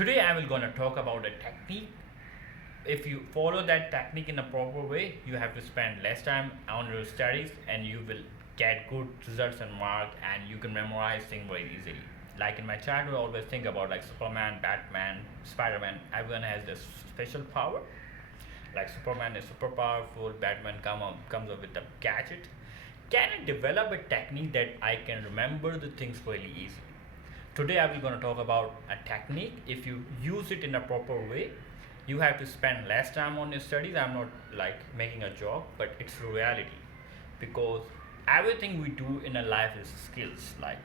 Today I will gonna talk about a technique. If you follow that technique in a proper way, you have to spend less time on your studies and you will get good results and mark, and you can memorize things very easily. Like in my childhood, I always think about like Superman, Batman, Spider-Man. Everyone has this special power. Like Superman is super powerful, Batman comes up with a gadget. Can I develop a technique that I can remember the things really easily? Today I will going to talk about a technique. If you use it in a proper way, you have to spend less time on your studies. I'm not like making a joke, but it's a reality, because everything we do in a life is skills. Like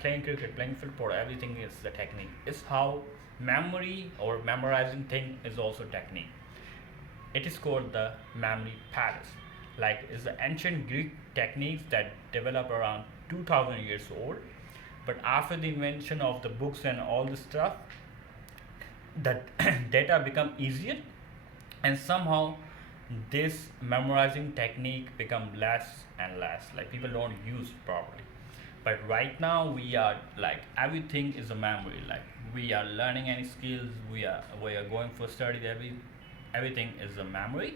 playing cricket, playing football, everything is the technique. It's how memory or memorizing thing is also technique. It is called the memory palace. Like it's the ancient Greek techniques that develop around 2000 years old. But after the invention of the books and all this stuff, that data become easier, and somehow this memorizing technique become less and less. Like people don't use properly. But right now we are like everything is a memory. Like we are learning any skills, we are going for studies, everything is a memory.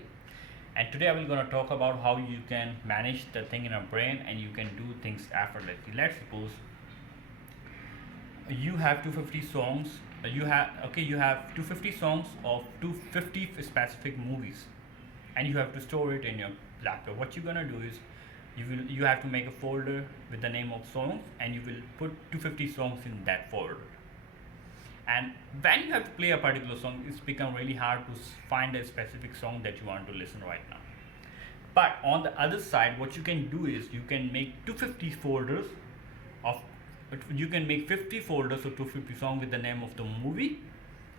And today I will gonna talk about how you can manage the thing in your brain and you can do things effortlessly. Let's suppose you have 250 songs. You have 250 songs of 250 specific movies, and you have to store it in your laptop. What you're gonna do is you have to make a folder with the name of songs, and you will put 250 songs in that folder. And when you have to play a particular song, it's become really hard to find a specific song that you want to listen right now. But on the other side, what you can do is you can make 250 folders of you can make 50 folders of 250 songs with the name of the movie,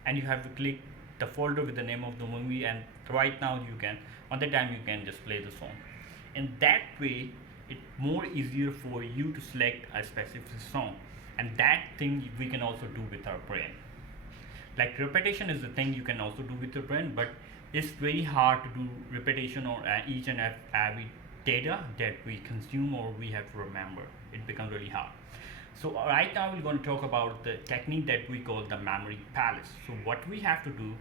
and you have to click the folder with the name of the movie, and right now you can on the time you can just play the song. In that way, it's more easier for you to select a specific song, and that thing we can also do with our brain. Like repetition is the thing you can also do with your brain, but it's very hard to do repetition or each and every data that we consume or we have to remember. It becomes really hard. So right now we're going to talk about the technique that we call the memory palace. So what we have to do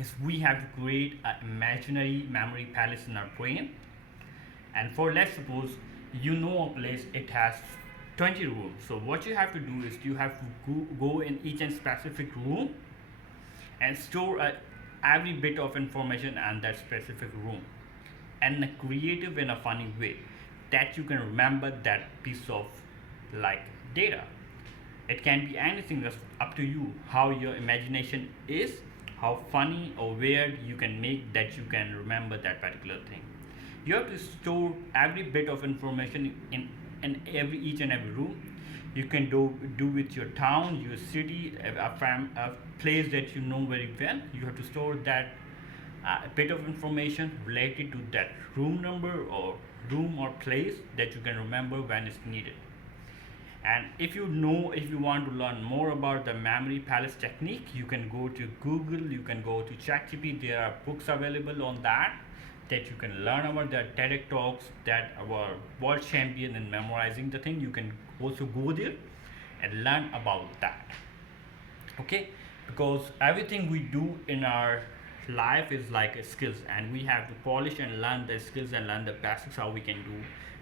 is we have to create an imaginary memory palace in our brain. And for, let's suppose, you know a place, it has 20 rooms. So what you have to do is you have to go in each and specific room and store every bit of information in that specific room, and in a creative and a funny way that you can remember that piece of like data. It can be anything, that's up to you how your imagination is, how funny or weird you can make that you can remember that particular thing. You have to store every bit of information in every each and every room. You can do with your town, your city, a place that you know very well. You have to store that bit of information related to that room number or room or place that you can remember when it's needed. And if you want to learn more about the memory palace technique, you can go to Google, you can go to ChatGPT. There are books available on that you can learn about. The TED talks that our world champion in memorizing the thing. You can also go there and learn about that. Okay, because everything we do in our life is like a skills, and we have to polish and learn the skills and learn the basics how we can do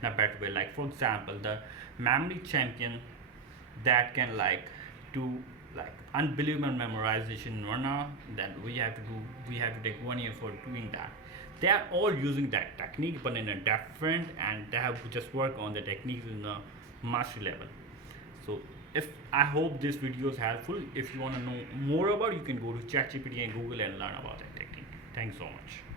in a better way. Like for example, the memory champion that can like do like unbelievable memorization in 1 hour, then we have to take 1 year for doing that. They are all using that technique, but in a different, and they have to just work on the techniques in a mastery level. So if I hope this video is helpful. If you want to know more about it, you can go to ChatGPT and Google and learn about that technique. Thanks so much.